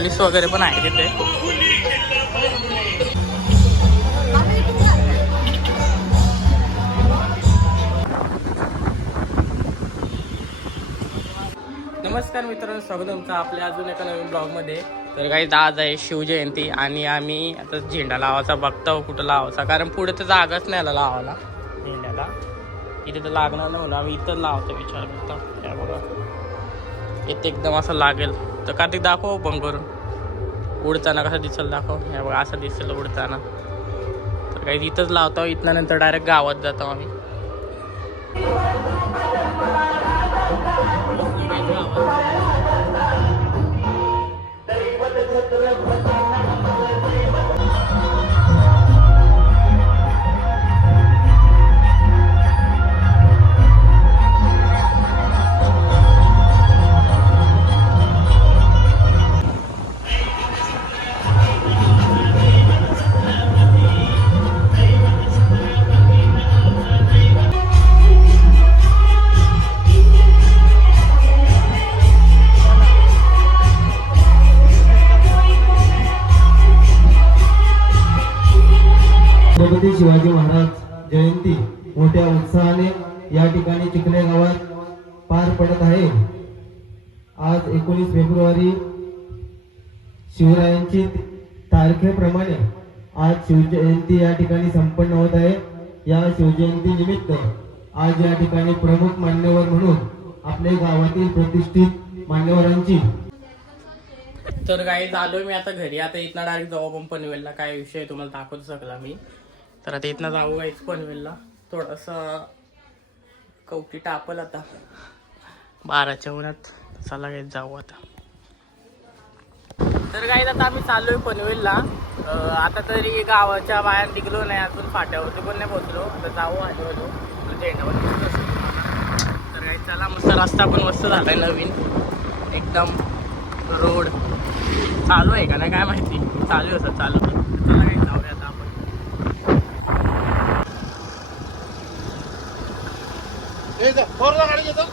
Police वगैरे पण आहे तिथे. नमस्कार मित्रांनो, स्वागत तुमचं आपल्या अजून एका नवीन ब्लॉगमध्ये. तर काही आज आहे शिवजयंती आणि आम्ही आता झेंडा लावायचा बघतो कुठं लावायचा, कारण पुढे तर जागाच नाही आला लावायला झेंड्याला. इथे तर लागणार नाही म्हणून आम्ही इथं लावतो विचार करतो. त्या बघा इथे एकदम असं लागेल तर कार्तिक दाखव बंद करून उडताना कसं दिसेल दाखव. या बघा असं दिसेल उडताना. तर काही इथंच लावतो, इथनं नंतर डायरेक्ट गावात जातो आम्ही. छत्रपती शिवाजी महाराज जयंती मोठ्या उत्साहाने या ठिकाणी चिखले गावात पार पडत आहे. आज 19 फेब्रुवारी शिवरायांची तारखेप्रमाणे आज शिवजयंती या ठिकाणी संपन्न होत आहे. या शिवजयंती निमित्त आज या ठिकाणी प्रमुख मान्यवर म्हणून आपल्या गावातील प्रतिष्ठित मान्यवरांची. तर काही झालो मी आता घरी. आता इथनं डायरेक्ट जाऊ आपण पनवेलला. काय विषय तुम्हाला दाखवू शकला मी. तर आता इथनं जाऊ गाईच पनवेलला. थोडंसं कवटी टापल आता 12च्या उन्हात. चला काही जाऊ आता. तर काही आता आम्ही चाललोय पनवेलला. आता तरी गावाच्या बाहेर निघलो नाही अजून, फाट्यावरती पण नाही पोहोचलो. आता जाऊ हळूहळू झेंडावर. तर काही चला मस्त रस्ता पण मस्त झालाय नवीन एकदम. रोड चालू आहे का नाही काय माहिती, चालू असं चालू. चला काही जाऊया आता आपण. गाडी घेतो.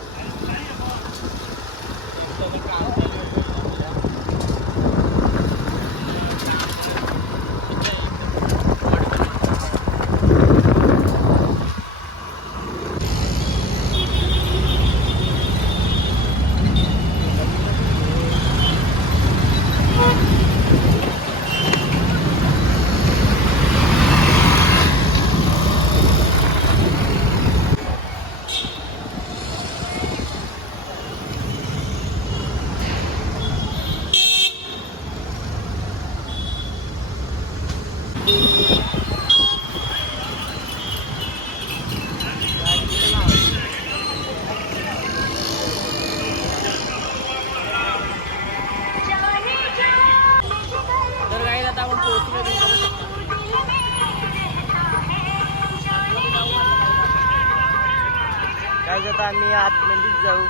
काय जाता आम्ही आतमध्येच जाऊ.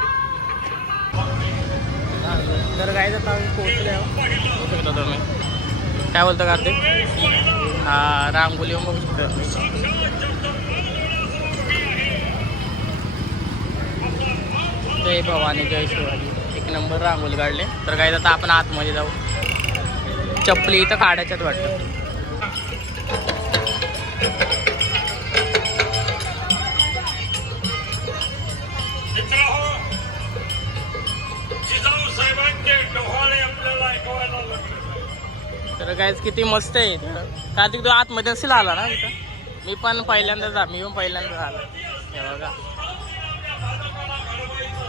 तर काय जाता आम्ही पोहोचलो तुम्ही. काय बोलतो कार्तिक? हा रांगोली बघू शकतो. जय भवानी जय शिवाजी. एक नंबर रांगोली काढले. तर काय जाता आपण आतमध्ये जाऊ. चपली इथं काढायच्यात वाटतं. तर गाईज किती मस्त आहे. कार्तिक तो आतमध्ये असेल आला ना इथं. मी पण पहिल्यांदाच आलो. हे बघा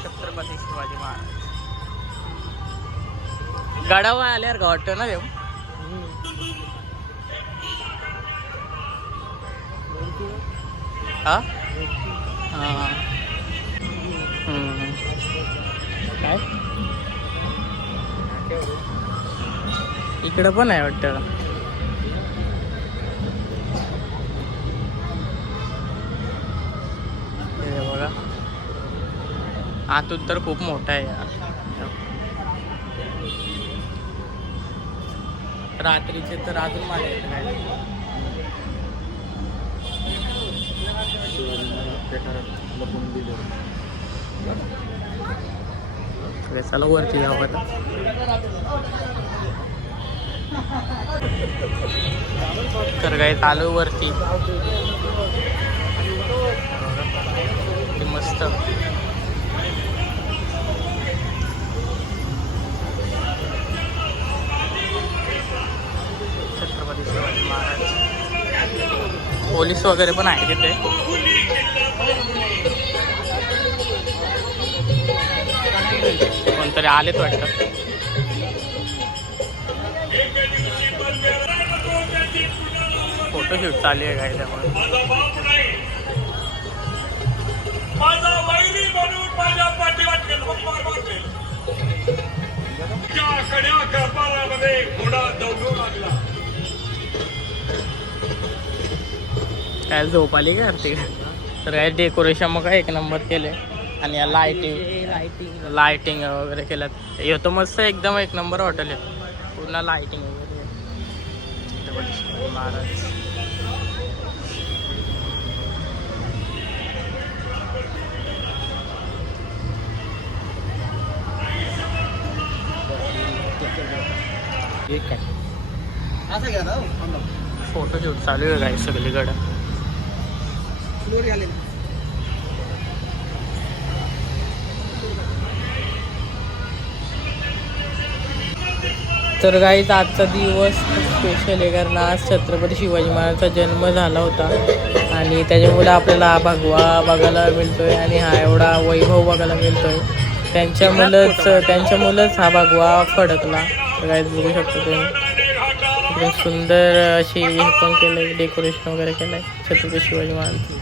छत्रपती शिवाजी महाराज. गडावर आल्यावर वाटतं ना देव. हा हा काय इकडं पण आहे वाटतं. हे बघा आतून तर खूप मोठा आहे यार. रात्रीचे तर अजून माझ्या येत नाही. चला वरती जाऊ आता. तर काय चालू वरती मस्त. छत्रपती शिवाजी महाराज. पोलीस वगैरे पण आहे तिथे. कोणतरी आलेत वाटतं. फोटोशूट चालू आहे काय त्यामुळे. काय झोप आली का ते. तर काय डेकोरेशन मग काय एक नंबर केले. आणि या लाइटिंग वगैरे केल्यात. येतो मस्त एकदम एक नंबर हॉटेल आहे. पूर्ण लाइटिंग वगैरे. छत्रपती शिवाजी महाराज. फोटोशूट चालू आहे काय सगळीकडे. तर गाईच आजचा दिवस स्पेशल आहे कारण आज छत्रपती शिवाजी महाराजांचा जन्म झाला होता आणि त्याच्यामुळे आपल्याला हा भगवा बघायला मिळतोय आणि हा एवढा वैभव बघायला मिळतोय. त्यांच्यामुळंच हा भगवा फडकला. तर गाईच बघू शकतो तुम्ही. एकदम सुंदर अशी हे पण केलंय, डेकोरेशन वगैरे केलंय छत्रपती शिवाजी महाराज.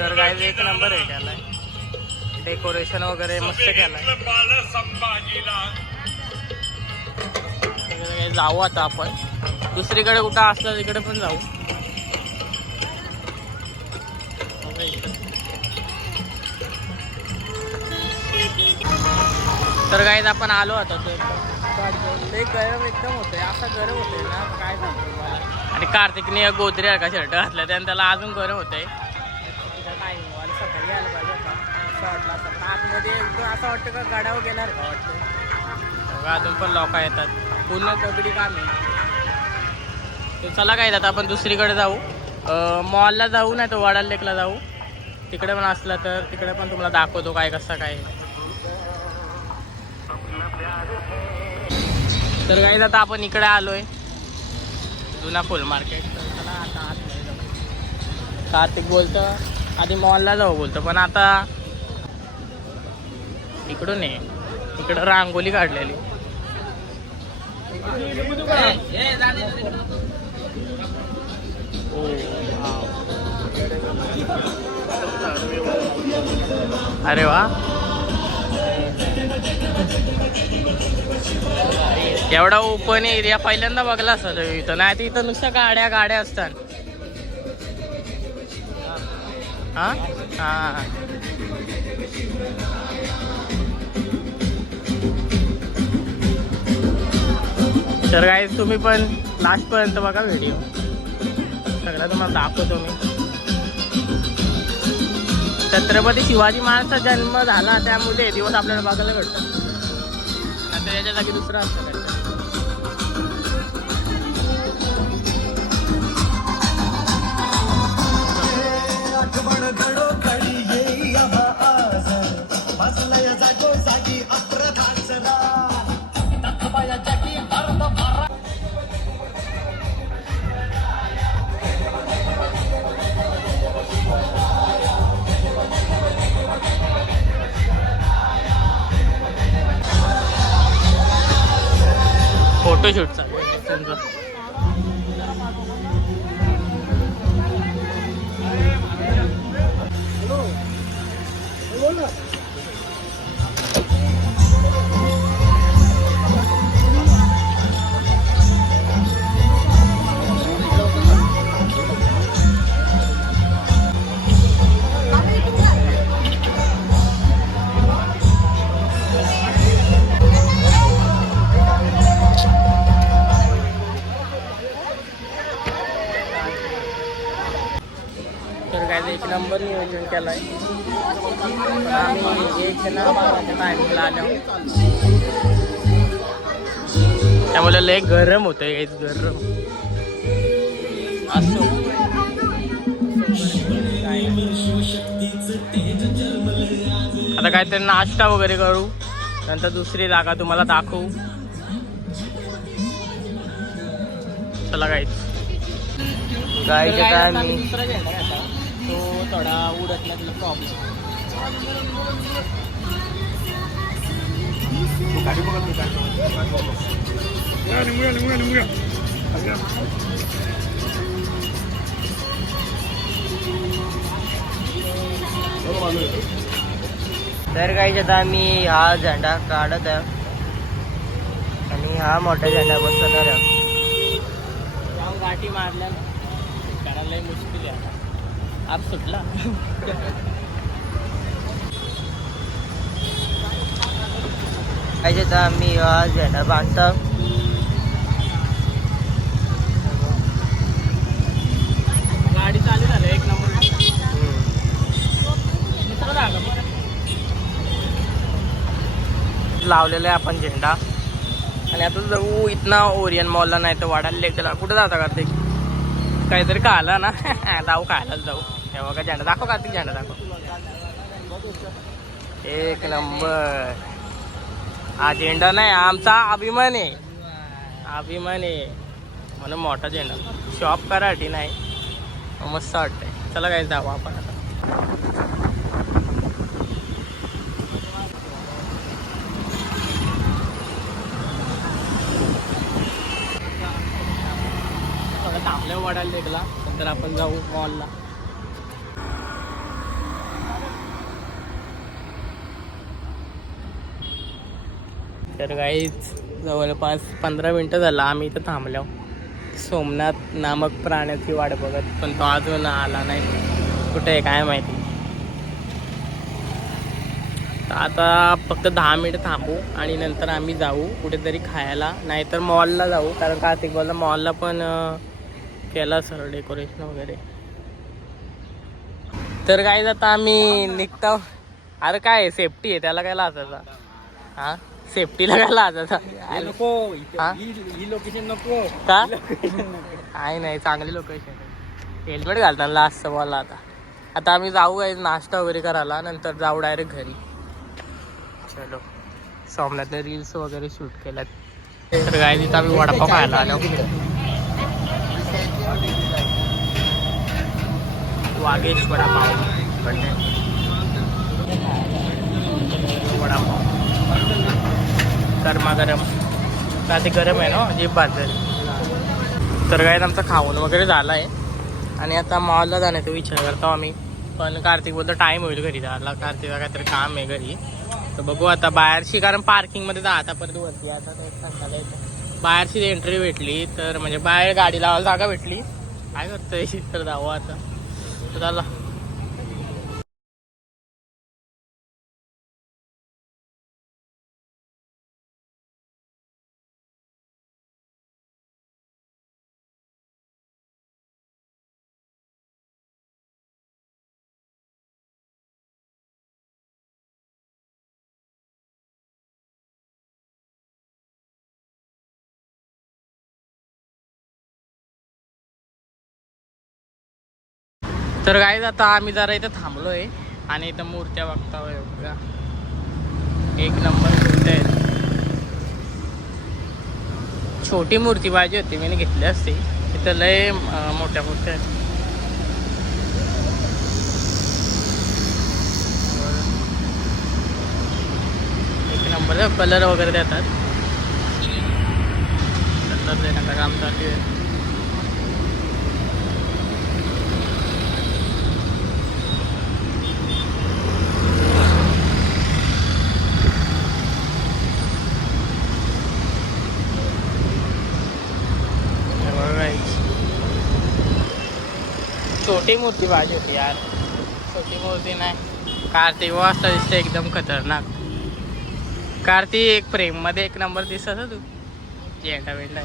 तर गाईज एक नंबर आहे केलाय. डेकोरेशन वगैरे मस्त केलाय. जाऊ आता आपण दुसरीकडे कुठं असलं तिकडे पण जाऊ. तर गाईज आपण आलो आता. ते गरम एकदम होतंय. असा गरम होतोय ना काय सांगतो मला. आणि कार्तिकने गोदरी का शर्ट घातला त्याने त्याला अजून गरम होतंय. मला सकाळी यायला पाहिजे होता असं वाटलं असं. पण आतमध्ये एकदम असं वाटतं का गाड्यावर गेल्यावर का वाटतं. अजून पण लोक येतात. पूर्ण दगडी काम आहे. तर चला काय आता आपण दुसरीकडे जाऊ. मॉलला जाऊ नाही तर वडाल लेकला जाऊ. तिकडे पण असलं तर तिकडे पण तुम्हाला दाखवतो काय कसं काय. तर काय आता आपण इकडे आलोय जुना फुल मार्केट. तर चला आता आतमध्ये जाऊ. कार्तिक बोलतं आधी मॉलला जाऊ बोलतो पण आता इकडून नाही. इकडं रांगोली काढलेली. अरे वा. एवढा ओपन एरिया पहिल्यांदा बघला असं इथं. नाही तर इथं नुसतं गाड्या असतात. हा हा. तर काय तुम्ही पण लास्ट पर्यंत बघा व्हिडिओ. सगळं तुम्हाला दाखवतो मी. छत्रपती शिवाजी महाराजांचा जन्म झाला त्यामुळे दिवस आपल्याला बघायला भेटतात. आता याच्या जागी दुसरा असतं त्यांच्या. फोटोशूट चालू आहे त्यांचं. तर काय एक नंबर नियोजन केलाय. पण आम्ही एक ना बाराच्या टायमिंगला आलो, त्यामुळे लय गरम होतंय काहीच गरम असो. आता काहीतरी नाश्ता वगैरे करू, नंतर दुसरी जागा तुम्हाला दाखवू. चला काहीच दुसरा झेंडा घ्यायचा, तो थोडा उडत नाही प्रॉब्लेम. तर काही आता आम्ही हा झेंडा काढत आहे आणि हा मोठा झेंडा बसवणार आहे. गाठी मारल्या ना करायला मुश्किल आहे. आता आप सुटला. पाहिजे तर आम्ही हा झेंडा बांधतो. गाडी चालू झाली एक नंबर. लावलेला आहे आपण झेंडा आणि आता जाऊ इथनं ओरियन मॉलला, नाही तर वाढायला लेकला. कुठं जाता कार्तिक? काहीतरी खाला ना. जाऊ खायलाच जाऊ. हे बघा झेंडा दाखव कार्तिक, झेंडा दाखव. एक नंबर. हा झेंडा नाही, आमचा अभिमान आहे. अभिमान आहे म्हणून मोठा झेंडा. शॉप कराठी नाही, मस्त वाटतंय. चला काय जाऊ आपण आता. थांबल्या वाढायला लेकला, नंतर आपण जाऊ मॉलला. तर काहीच जवळपास 15 मिनटं झाला आम्ही इथं थांबलो. सोमनाथ नामक प्राण्याची वाट बघत, पण तो अजून आला नाही. कुठे आहे काय माहिती. तर आता फक्त 10 मिनिटं थांबू आणि नंतर आम्ही जाऊ कुठेतरी खायला, नाहीतर मॉलला जाऊ. कारण कार्तिक बोलला मॉलला पण केला सर डेकोरेशन वगैरे. तर काय आता आम्ही निघतो. अरे काय सेफ्टी आहे, त्याला काय लाजायचा? हा सेफ्टीला काय लाजायचा? नको ही लोकेशन नको का? आहे नाही चांगली लोकेशन. हेल्मेट घालताना लास्ट बोलला. आता आम्ही जाऊ आहे नाश्ता वगैरे करायला, नंतर जाऊ डायरेक्ट घरी. चलो. सोमनाथने रील्स वगैरे शूट केल्यात. तर काय तिथं आम्ही वडापाव खायला आलो. वागेश वडापाव. वडापाव गरमागरम. का ते गरम आहे ना, जीभ बांधेल. तर काय आमचं खाऊन वगैरे झालं आहे आणि आता मॉलला जाण्याचा विचार करतो आम्ही. पण कार्तिक बोलतो टाईम होईल घरी जायला. कार्तिकला काहीतरी काम आहे घरी. तर बघू आता बाहेरशी, कारण पार्किंगमध्ये आता परत वरती आता सांगायला येतं. बाहेरची एंट्री भेटली तर म्हणजे बाहेर गाडी लावायला जागा भेटली. काय करतोय तर जाऊ आता. तर झाला. तर काय आता आम्ही जरा इथं थांबलोय आणि इथं मूर्त्या बघतोय बघा. एक नंबर मूर्त्या आहेत. छोटी मूर्ती पाहिजे होती, मी घेतली असती. इथं लय मोठ्या मूर्त्या आहेत. एक नंबर कलर वगैरे देतात. कलर देण्याचं काम चालू आहे. छोटी मूर्ती पाहिजे होती यार, छोटी मूर्ती नाही. कार्तिक वाजता दिसते एकदम खतरनाक. कार्तिक फ्रेम मध्ये एक नंबर दिसत तू झेंडा वेंडा.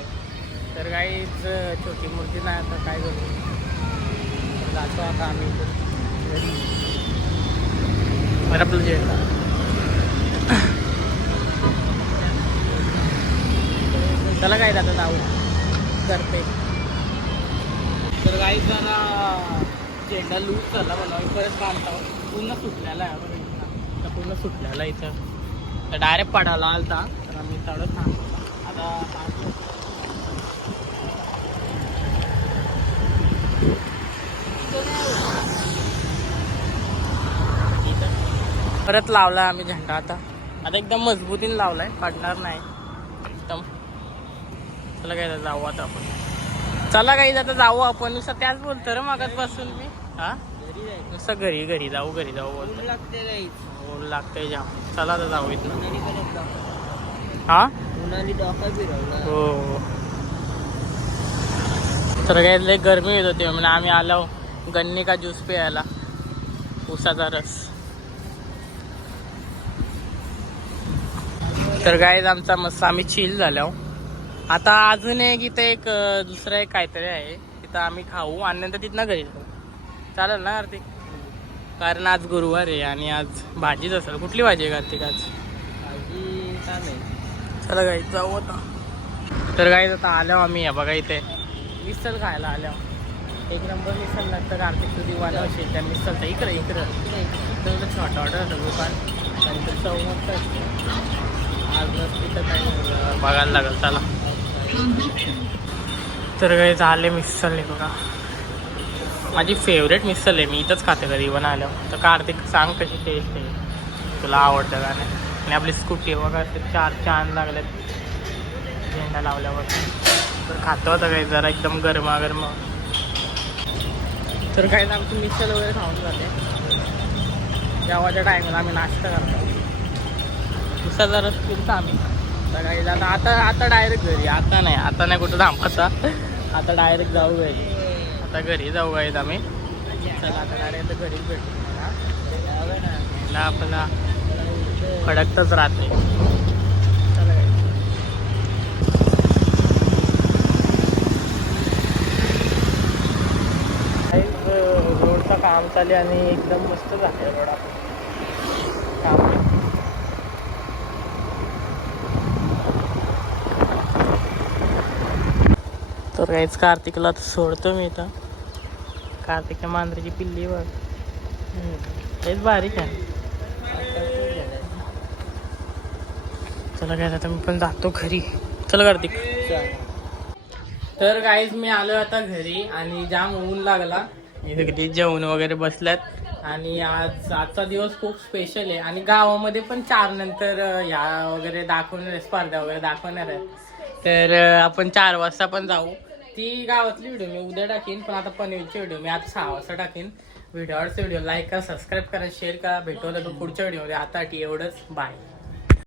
तर काहीच छोटी मूर्ती नाही. आता काय करू, जातो आता आम्ही बरं आपलं झेंडा त्याला काय जातं जाऊ करते तर काही जरा झेंडा लूज झाला मला परत बांधता पूर्ण सुटलेला आहे बरं इथं. आता पूर्ण सुटलेला इथं तर डायरेक्ट पडायला आलता तर आम्ही चढत थांबलो आता परत लावला आम्ही झेंडा आता एकदम मजबूतीने लावलाय पडणार नाही एकदम चला काय जाऊ आता आपण चला काही आता जाऊ आपण नुसतं त्याच बोलतो रे मागात बसून मी हा नुसतं घरी जाऊ बोलतो लागतंय जाम चला आता जाऊ इथनं हा हो तर काय लय गरमी येत होती म्हणजे आम्ही आलो गन्ने का ज्यूस प्यायला उसाचा रस तर काय आमचा मस्त आम्ही चिल झालो आता अजून एक इथं एक दुसरं एक काहीतरी आहे तिथं आम्ही खाऊ आणि नंतर तिथनं घरी जाऊ चालेल ना कार्तिक कारण आज गुरुवार आहे आणि आज भाजीच असेल कुठली भाजी आहे कार्तिक आज भाजी काय नाही चला गाई जाऊ आता तर गाईज आता आलो आम्ही या बघा इथे मिसल खायला आलो एक नंबर मिसल लागतं कार्तिक तुझी बनवशील त्या मिसलचा इकडं छोटा ऑर्डर दुकान नंतर चव मस्त असते आज नसती तर काही बघायला लागेल चला तर काही झाले मिसल आहे बघा माझी फेवरेट मिसल आहे मी इथंच खाते कधी पण आल्यावर तर कार्तिक सांग कशी टेस्ट आहे तुला आवडतं का नाही आणि आपली स्कूटी बघा असे 4 चांद लागलेत झेंडा लावल्यावर तर खातो होतं काही जरा एकदम गरमागरम तर काही आमची मिसल वगैरे खाऊन जाते जेव्हाच्या टायमाला आम्ही नाश्ता करतो दुसरा जरा फिरतो आम्ही आता काही आता डायरेक्ट घरी आता नाही कुठं थांबायचा आता डायरेक्ट जाऊ घरी आता घरी जाऊ गाईत आम्ही चला आता डायरेक्ट घरीच भेटू ना आपला फडकतच राहते चला रोडचं काम चालू आणि एकदम मस्त झालं रोड काम तर काहीच कार्तिकला सोडतो मी इथं कार्तिकच्या मांजरीची पिल्ली बघ हेच बारीक आहे चला काय आता मी पण जातो घरी चला कार्तिक तर काहीच मी आलो आता घरी आणि जाम ऊन लागला इथे किती जेवण वगैरे बसल्यात आणि आजचा दिवस खूप स्पेशल आहे आणि गावामध्ये पण 4 नंतर ह्या वगैरे दाखवणार स्पर्धा वगैरे दाखवणार आहेत तर आपण 4 वाजता पण जाऊ ती गावातली व्हिडिओ मी उद्या टाकीन पण आता पनवेलची व्हिडिओ मी आता 6 वाजता टाकीन व्हिडिओ लाईक करा सबस्क्राईब करा शेअर करा भेटवलं तर पुढच्या व्हिडिओमध्ये आता एवढंच बाय